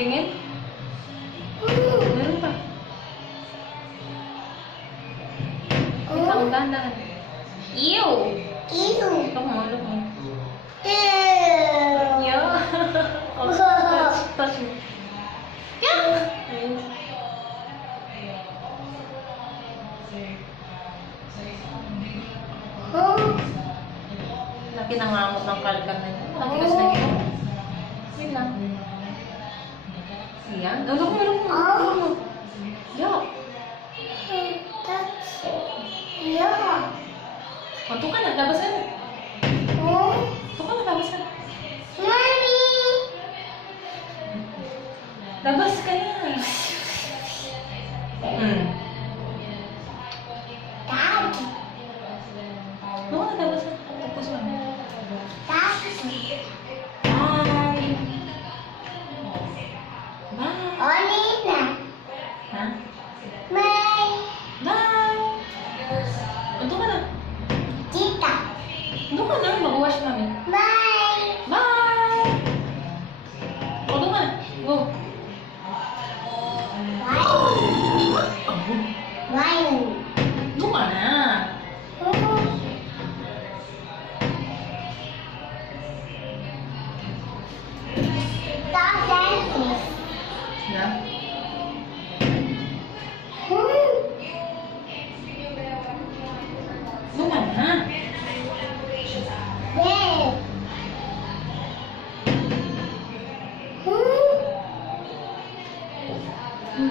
Tingin? Meron pa. Wait lang, dahan-dahan. Ew! Look mo, look mo. Yeah. Oh, touch me. Yeah! Laki ng ngamot ng kalkan na yun. Matigas na yun. Yun lang. Yan. Look mo, look mo. Look mo. Yeah. O, ito ka na. Labas ka na. Ito ka na, labas ka na. Labas ka na. Doon ka na, labas ka na. Tapos mo. Bye. Bye. Ha? Bye. Doon ka na. Doon ka na. Mag-wash namin. Bye. O, doon ka na. Go. Doon ka na. Na? Doon ka na.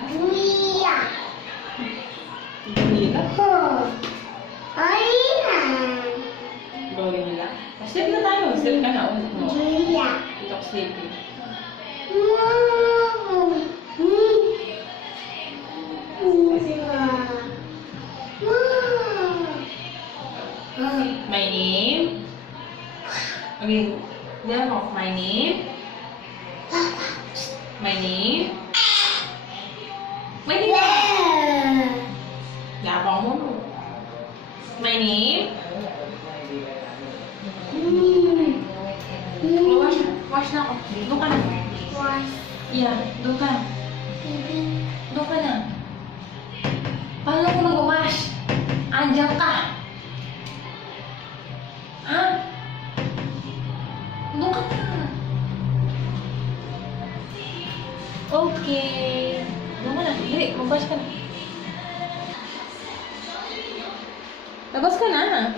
Gorilla? Gorilla? Sleep na tayo. Sleep ka na. Talk sleeping. My name? Okay. Then, my name? My name? My name? Yabang mo. My name? Wash na ako. Doon ka na. Yeah, doon ka. Doon ka na. Paano ako mag-wash? Andiyan ka. Ha? Doon ka na. Okay. Doon ka na. Dali, mag-wash ka na. Labas ka na.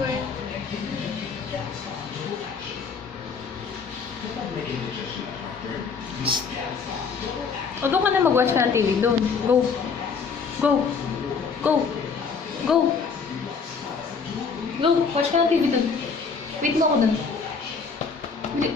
Quick. O, doon ka na mag-watch ka ng TV. Doon. Go. Watch ka ng TV doon. Wait mo ako doon. Dali.